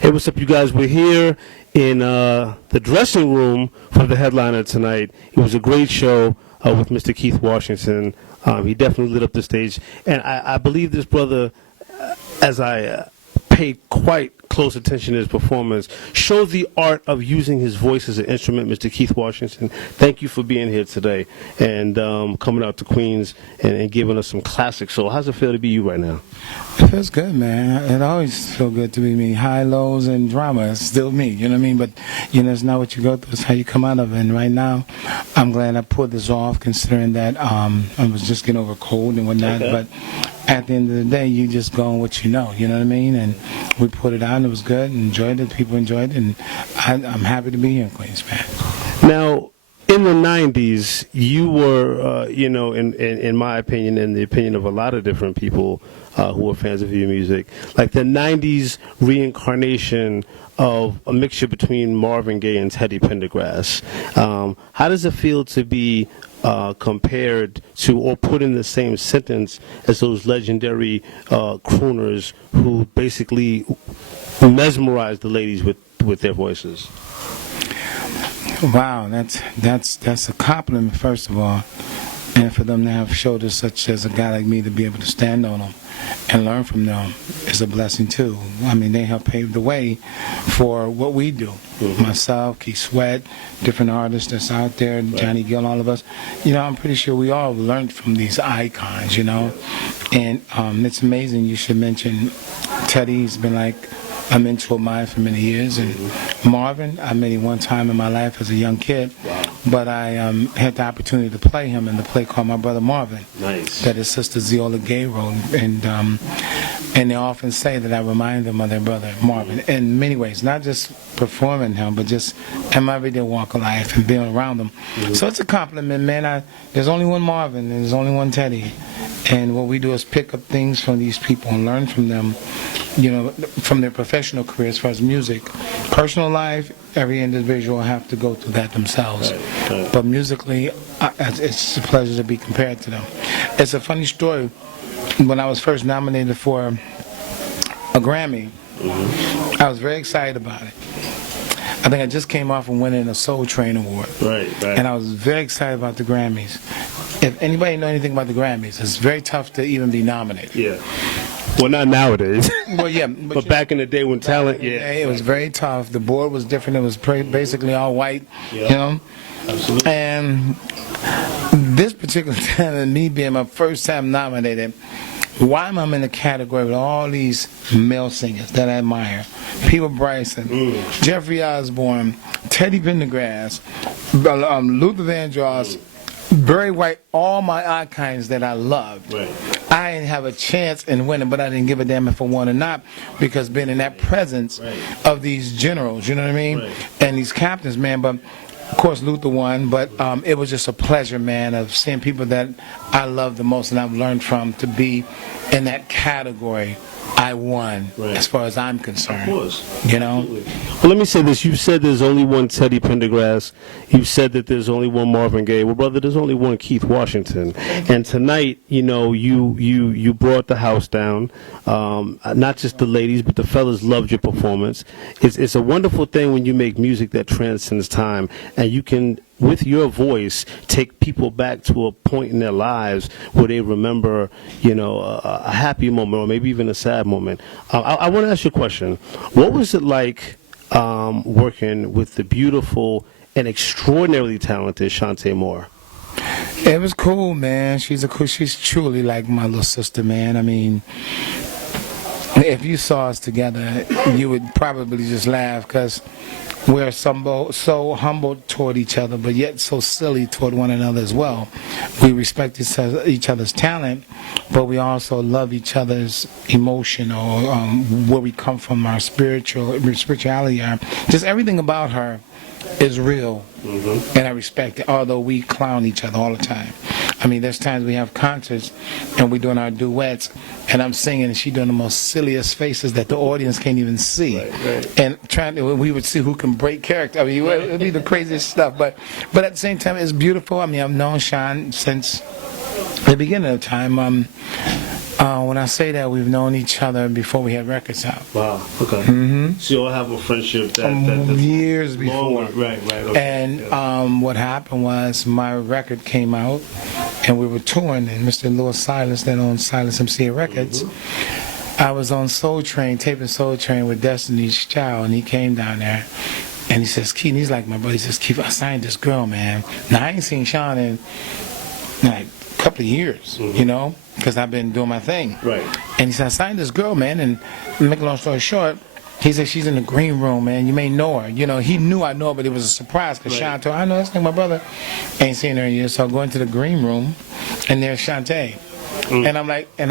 Hey, what's up, you guys? We're here in the dressing room for the headliner tonight. It was a great show with Mr. Keith Washington. He definitely lit up the stage. And I believe this brother, as I paid quite close attention to his performance, showed the art of using his voice as an instrument. Mr. Keith Washington, thank you for being here today and coming out to Queens and giving us some classic soul. How's it feel to be you right now? It feels good, man. It always feels good to be me. High, lows, and drama. It's still me, you know what I mean? But, you know, it's not what you go through. It's how you come out of it. And right now, I'm glad I pulled this off, considering that I was just getting over a cold and whatnot. Okay. But at the end of the day, you just go on what you know what I mean? And we put it out, and it was good, and enjoyed it. People enjoyed it, and I'm happy to be here in Queens, man. Now, in the 90s, you were, in my opinion, in the opinion of a lot of different people who are fans of your music, like the 90s reincarnation of a mixture between Marvin Gaye and Teddy Pendergrass. How does it feel to be compared to or put in the same sentence as those legendary crooners who basically mesmerized the ladies with their voices? Wow, that's a compliment, first of all, and for them to have shoulders such as a guy like me to be able to stand on them and learn from them is a blessing too. I mean, they help pave the way for what we do. Mm-hmm. Myself, Keith Sweat, different artists that's out there, right. Johnny Gill, all of us. You know, I'm pretty sure we all learned from these icons, you know. And it's amazing. You should mention Teddy. He's been like a mentor of mine for many years. And Marvin, I met him one time in my life as a young kid. Wow. But I had the opportunity to play him in the play called My Brother Marvin. Nice. That his sister Zeola Gay wrote. And they often say that I remind them of their brother Marvin in many ways, not just performing him, but just in my everyday walk of life and being around them. Mm-hmm. So it's a compliment, man. There's only one Marvin, and there's only one Teddy. And what we do is pick up things from these people and learn from them, you know, from their professional career as far as music. Personal life, every individual have to go through that themselves. Right. But musically, it's a pleasure to be compared to them. It's a funny story. When I was first nominated for a Grammy, I was very excited about it. I think I just came off from winning a Soul Train Award. Right. And I was very excited about the Grammys. If anybody know anything about the Grammys, it's very tough to even be nominated. Yeah. Well, not nowadays. Well, yeah. But back in the day when talent, it was very tough. The board was different. It was basically all white, you know. Absolutely. And this particular time, me being my first time nominated, why am I in the category with all these male singers that I admire? Peter Bryson, Jeffrey Osborne, Teddy Pendergrass, Luther Vandross, Barry White, all my icons that I loved. Right. I didn't have a chance in winning, but I didn't give a damn if I won or not, because being in that presence of these generals, you know what I mean? Right. And these captains, man, but of course Luther won, but it was just a pleasure, man, of seeing people that I love the most and I've learned from to be in that category. I won, as far as I'm concerned. Of course. You know? Well, let me say this. You said there's only one Teddy Pendergrass. You said that there's only one Marvin Gaye. Well, brother, there's only one Keith Washington. And tonight, you know, you brought the house down. Not just the ladies, but the fellas loved your performance. It's a wonderful thing when you make music that transcends time, and you can, with your voice, take people back to a point in their lives where they remember, you know, a happy moment or maybe even a sad moment. I want to ask you a question. What was it like working with the beautiful and extraordinarily talented Shantae Moore? It was cool, man. She's truly like my little sister, man. I mean, if you saw us together, you would probably just laugh, because we're so humble toward each other, but yet so silly toward one another as well. We respect each other's talent, but we also love each other's emotion, or where we come from, our spirituality. Just everything about her is real, and I respect it, although we clown each other all the time. I mean, there's times we have concerts and we're doing our duets, and I'm singing and she's doing the most silliest faces that the audience can't even see. Right. And we would see who can break character. I mean, it would be the craziest stuff. But at the same time, it's beautiful. I mean, I've known Sean since the beginning of time. When I say that, we've known each other before we had records out. Wow. Okay. Mm-hmm. So you all have a friendship that's Years before. Right. Okay. And what happened was my record came out, and we were touring, and Mr. Louis Silas, that owned Silas MCA Records, I was on Soul Train, taping Soul Train with Destiny's Child, and he came down there, and he says, Keith, he's like my brother, he says, Keith, I signed this girl, man. Now, I ain't seen Sean in like a couple of years, you know, because I've been doing my thing. Right. And he said, I signed this girl, man, and make a long story short, he said, she's in the green room, man. You may know her. You know, he knew I know her, but it was a surprise because Sean told I know, that's like my brother. Ain't seen her in years. So I go into the green room, and there's Shantae. And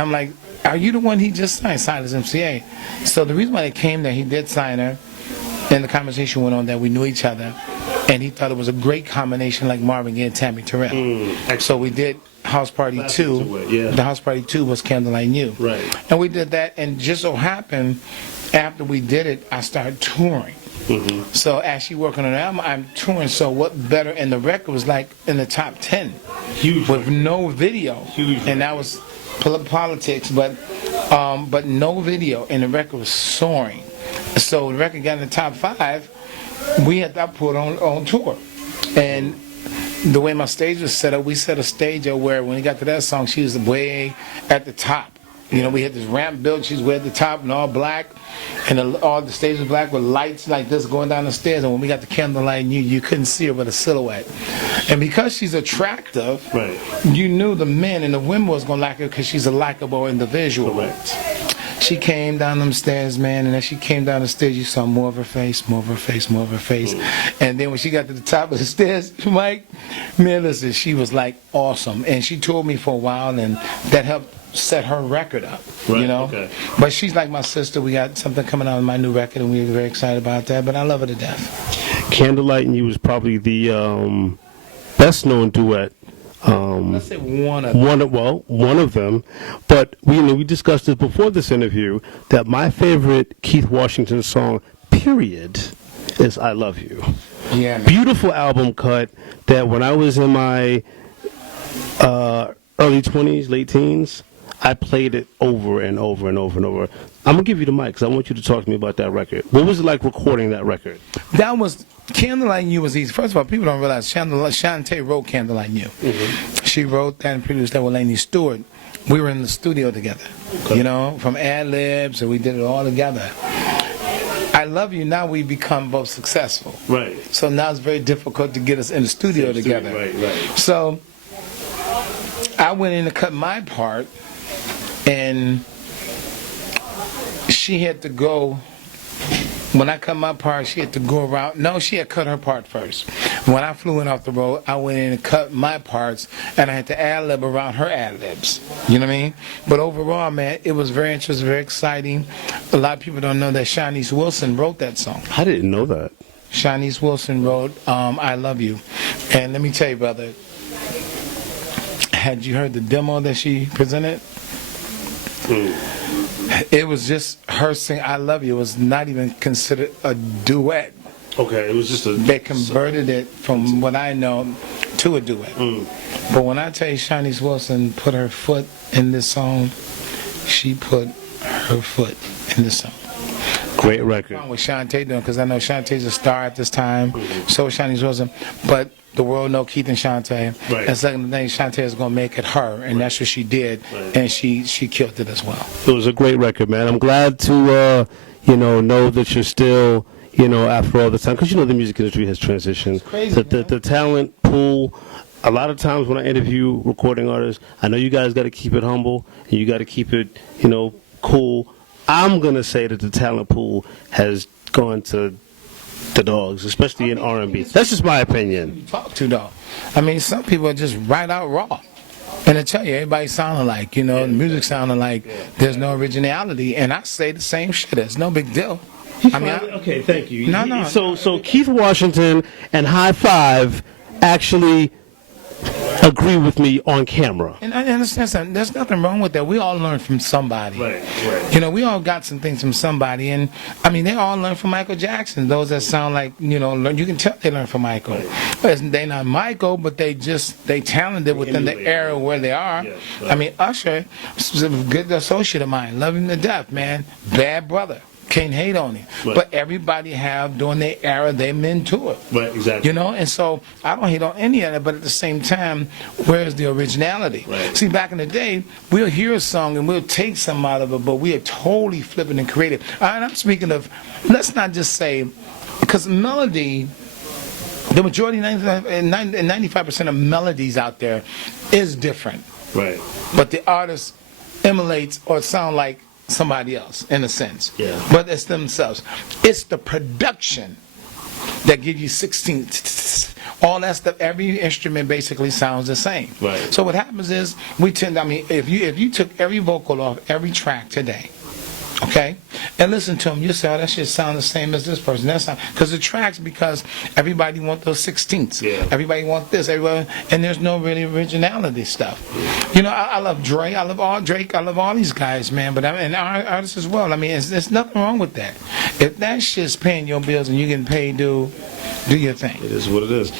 I'm like, are you the one he just signed, Silas MCA? So the reason why they came there, he did sign her, and the conversation went on that we knew each other, and he thought it was a great combination like Marvin Gaye and Tammy Terrell. So we did House Party 2. The House Party 2 was Candlelight You. Right. And we did that, and just so happened, after we did it, I started touring. So as she working on the album, I'm touring. So what better? And the record was like in the top 10, Huge. with no video. Huge. And that was politics, but no video, and the record was soaring. So the record got in the top 5. We had that put on tour, and the way my stage was set up, we set a stage up where when we got to that song, she was way at the top. You know, we had this ramp built, she's way at the top and all black, and all the stage was black with lights like this going down the stairs, and when we got the Candlelight, you couldn't see her but a silhouette. And because she's attractive, you knew the men and the women was going to like her because she's a likable individual. Correct. She came down them stairs, man, and as she came down the stairs, you saw more of her face, more of her face, more of her face. And then when she got to the top of the stairs, Mike, man, listen, she was like awesome. And she toured me for a while, and that helped set her record up, you know. Okay. But she's like my sister. We got something coming out on my new record, and we're very excited about that. But I love her to death. Candlelight and You was probably the best known duet. Let's say one of them. But we discussed this before this interview that my favorite Keith Washington song, period, is "I Love You." Yeah, man. Beautiful album cut that when I was in my early 20s, late teens, I played it over and over and over and over. I'm going to give you the mic because I want you to talk to me about that record. What was it like recording that record? That was, Candlelight You was easy. First of all, people don't realize Shantae wrote Candlelight You. She wrote that and produced that with Laney Stewart. We were in the studio together, you know, from ad-libs, and we did it all together. I Love You, now we become both successful. Right. So now it's very difficult to get us in the studio together. Right. So I went in to cut my part, and she had to go. When I cut my part, she had to go around. No, she had cut her part first. When I flew in off the road, I went in and cut my parts, and I had to ad-lib around her ad-libs. You know what I mean? But overall, man, it was very interesting, very exciting. A lot of people don't know that Shanice Wilson wrote that song. I didn't know that. Shanice Wilson wrote I Love You. And let me tell you, brother, had you heard the demo that she presented? It was just her singing I Love You. It was not even considered a duet. Okay, it was just a... They converted it, from what I know, to a duet. But when I tell you Shanice Wilson put her foot in this song, she put her foot in this song. Great record. With Shantae doing, because I know Shantae's a star at this time, so is Shanice Wilson. But the world know Keith and Shantae. Right. And second thing, Shantae is going to make it her, and that's what she did, and she killed it as well. It was a great record, man. I'm glad to, know that you're still, after all the time, because, the music industry has transitioned. It's crazy, the talent pool, a lot of times when I interview recording artists, I know you guys got to keep it humble, and you got to keep it, cool. I'm going to say that the talent pool has gone to the dogs, especially in R&B. That's just my opinion. You talk to, though. I mean, some people are just right out raw. And I tell you, everybody sounding like, the music sounding like there's no originality. And I say the same shit. It's no big deal. Okay, thank you. No. So Keith Washington and High Five actually agree with me on camera. And I understand something. There's nothing wrong with that. We all learn from somebody. Right. You know, we all got some things from somebody. And, I mean, they all learn from Michael Jackson. Those that sound like, you know, you can tell they learn from Michael. Right. They're not Michael, but they talented within the era where they are. Yeah, I mean, Usher was a good associate of mine. Love him to death, man. Bad brother. Can't hate on him. Right. But everybody have, during their era, they mentor. Right, exactly. You know, and so I don't hate on any of it, but at the same time, where's the originality? Right. See, back in the day, we'll hear a song and we'll take some out of it, but we are totally flipping and creative. And I'm speaking of, let's not just say, because melody, the majority, 95% of melodies out there is different. Right. But the artist emulates or sound like somebody else in a sense. Yeah. But it's themselves. It's the production that gives you 16 all that stuff. Every instrument basically sounds the same. Right. So what happens is we tend, I mean, if you took every vocal off every track today, okay, and listen to them, you say, oh, that shit sound the same as this person. That's not, because the tracks, because everybody want those 16ths. Yeah. Everybody want this, everybody, and there's no really originality stuff. You know, I love Dre, I love all Drake, I love all these guys, man, but and our artists as well. I mean, there's nothing wrong with that. If that shit's paying your bills and you getting paid, do your thing. It is what it is.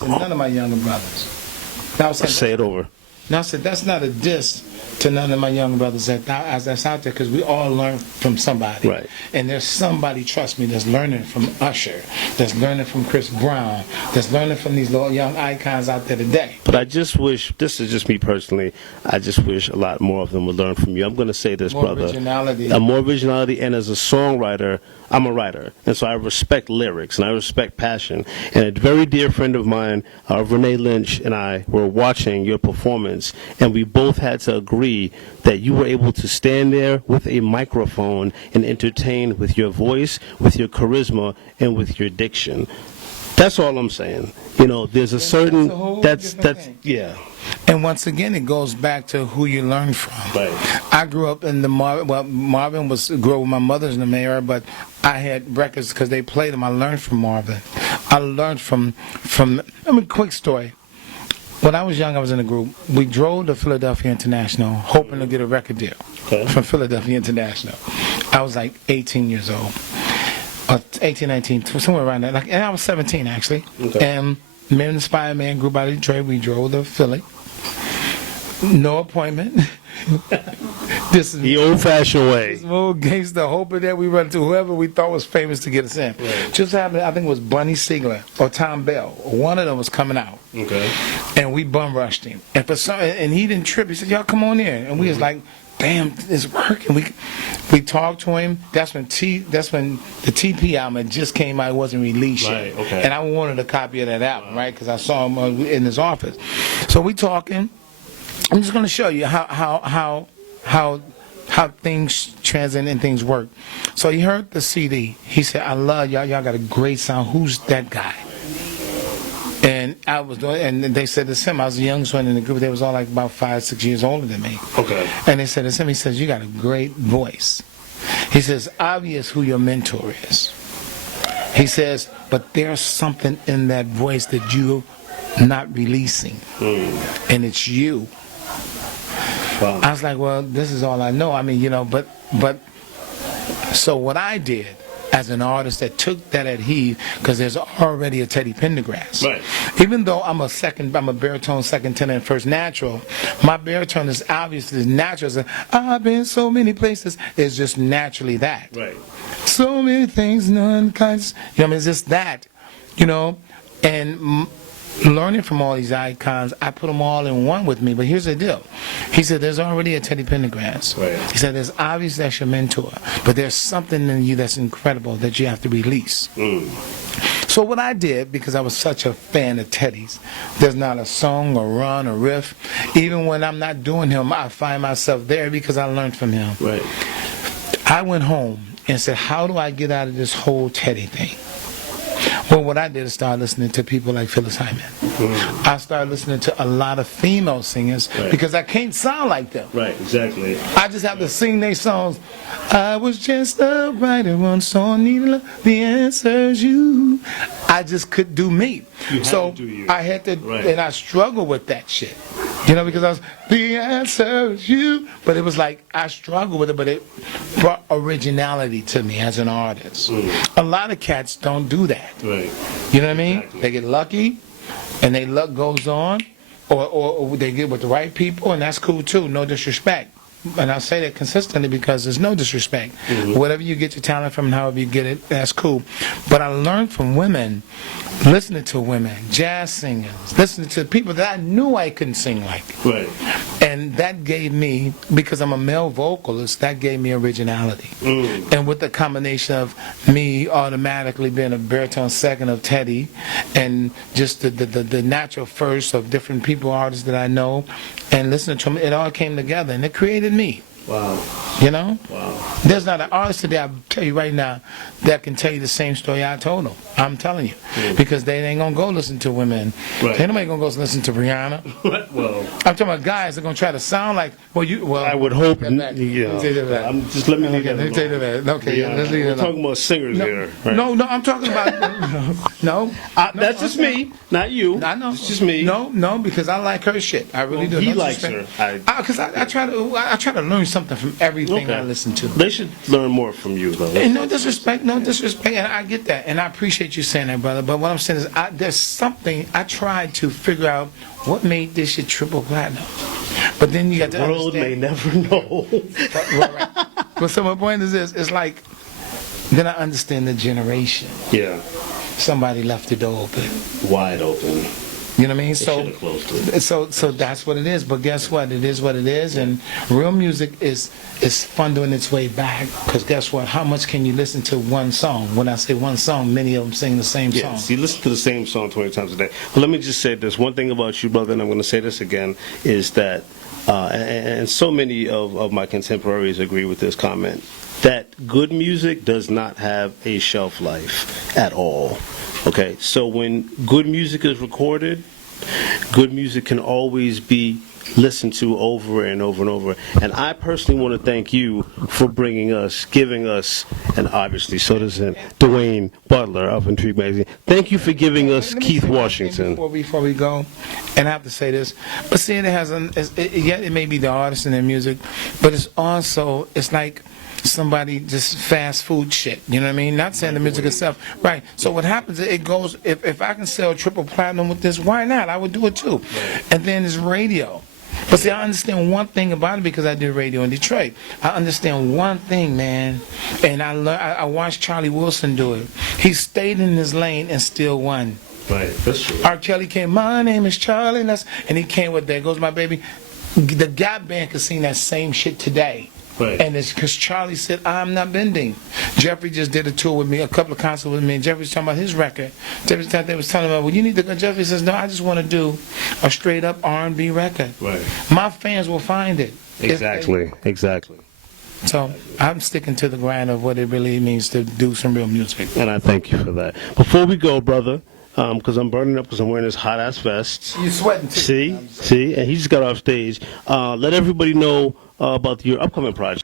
None of my younger brothers. Now, I said, Say it over. now I said, that's not a diss to none of my young brothers that's out there, because we all learn from somebody. Right. And there's somebody, trust me, that's learning from Usher, that's learning from Chris Brown, that's learning from these little young icons out there today. But I just wish, this is just me personally, I just wish a lot more of them would learn from you. I'm going to say this, More brother. originality. More originality, and as a songwriter, I'm a writer, and so I respect lyrics, and I respect passion. And a very dear friend of mine, Renee Lynch, and I were watching your performance, and we both had to agree that you were able to stand there with a microphone and entertain with your voice, with your charisma, and with your diction. That's all I'm saying. You know, there's a certain, That's a whole that's different thing. yeah. And once again, it goes back to who you learn from. Right. I grew up in the Marvin. Well, Marvin grew up with my mother's in the era, but I had records because they played them. I learned from Marvin. I learned from. I mean, quick story. When I was young, I was in a group. We drove to Philadelphia International, hoping to get a record deal from Philadelphia International. I was like 18 years old, 18, 19, somewhere around there. And I was 17 actually. Okay. And me and the Spider-Man group out of Detroit, we drove to Philly. No appointment. This is The old-fashioned way. this old gangster, hoping that we run to whoever we thought was famous to get us in. Right. Just happened, I think it was Bunny Siegler or Tom Bell. One of them was coming out. Okay. And we bum rushed him. And for some, and he didn't trip. He said, "Y'all come on in." And we was like, "Damn, it's working." We talked to him. That's when the TP album had just came out. It wasn't released yet. Right, okay. And I wanted a copy of that album, right? Because I saw him in his office. So we talking. I'm just going to show you how things transit and things work. So he heard the CD. He said, "I love y'all. Y'all got a great sound. Who's that guy?" And I was doing, and they said it's him. I was the youngest one in the group. They was all like about 5, 6 years older than me. Okay. And they said it's him. He says, "You got a great voice." He says, "Obvious who your mentor is." He says, "But there's something in that voice that you're not releasing, and it's you." Wow. I was like, well, this is all I know. I mean, you know, but so what I did as an artist that took that at heed, because there's already a Teddy Pendergrass. Right. Even though I'm a baritone, second tenor, and first natural, my baritone is obviously natural. It's I've been so many places. It's just naturally that. Right. So many things, none kinds. You know, I mean, it's just that. You know, and learning from all these icons, I put them all in one with me. But here's the deal. He said, there's already a Teddy Pendergrass. Right. He said, there's obvious that's your mentor, but there's something in you that's incredible that you have to release. So what I did, because I was such a fan of Teddy's, there's not a song or run or riff. Even when I'm not doing him, I find myself there because I learned from him. Right. I went home and said, how do I get out of this whole Teddy thing? Well, what I did is start listening to people like Phyllis Hyman. I started listening to a lot of female singers because I can't sound like them. Right, exactly. I just have to sing their songs. I was just a writer once, so I needed the answers you. I just could do me. So I had to, and I struggled with that shit. You know, because I was, the answer is you. But it was like, I struggled with it, but it brought originality to me as an artist. A lot of cats don't do that. Right. You know what I mean? They get lucky, and their luck goes on, or they get with the right people, and that's cool too, no disrespect. And I say that consistently because there's no disrespect. Whatever you get your talent from and however you get it, that's cool. But I learned from women, listening to women, jazz singers, listening to people that I knew I couldn't sing like. Right. And that gave me, because I'm a male vocalist, that gave me originality. And with the combination of me automatically being a baritone second of Teddy, and just the natural first of different people, artists that I know, and listening to them, it all came together, and it created me. Wow. You know? Wow. There's not an artist today, I'll tell you right now, that can tell you the same story I told them. I'm telling you. Because they ain't going to go listen to women. Right. Ain't nobody going to go listen to Rihanna. Well, I'm talking about guys that are going to try to sound like, well, I would hope, yeah. Let me just let me leave that Let me take alone. that. Okay, yeah, let's leave We're it alone. talking about singers here. Right? No, I'm talking about, no. That's just me, not you. I know. It's just me. No, because I like her shit. I really do. He No likes disrespect. her. Because I try to learn something from everything I listen to. They should learn more from you, though. And no disrespect, and I get that, and I appreciate you saying that, brother. But what I'm saying is, there's something I tried to figure out what made this shit triple platinum. But then you got to The world may understand. never know. Right. But so my point is this: it's like, then I understand the generation. Yeah, Somebody left the door open. wide open. You know what I mean? They should have closed it. So that's what it is. But guess what? It is what it is. And real music is funding its way back. Because guess what? How much can you listen to one song? When I say one song, many of them sing the same song. Yes, you listen to the same song 20 times a day. But let me just say this. One thing about you, brother, and I'm going to say this again, is that, and so many of my contemporaries agree with this comment, that good music does not have a shelf life at all. Okay, so when good music is recorded, good music can always be listened to over and over and over. And I personally want to thank you for bringing us, giving us, and obviously so does Dwayne Butler of Entrigue magazine. Thank you for giving us Let me Keith say one thing Washington. Before we go, and I have to say this, but see, it may be the artist and their music, but it's like somebody just fast food shit. You know what I mean? Not saying the music itself. Right. So what happens is it goes, if I can sell triple platinum with this, why not? I would do it too. And then it's radio. But see, I understand one thing about it because I did radio in Detroit. I understand one thing, man. And I watched Charlie Wilson do it. He stayed in his lane and still won. Right, that's true. R. Kelly came, my name is Charlie, and he came with There Goes My Baby. The Gap Band could sing that same shit today. Right. And it's because Charlie said, I'm not bending. Jeffrey just did a tour with me, a couple of concerts with me, and Jeffrey was talking about his record. They was telling him, well, you need to go. Jeffrey says, no, I just want to do a straight-up R&B record. Right. My fans will find it. Exactly. So I'm sticking to the grind of what it really means to do some real music. And I thank you for that. Before we go, brother, because I'm burning up because I'm wearing this hot-ass vest. You're sweating too. See, and he just got off stage. Let everybody know about your upcoming project.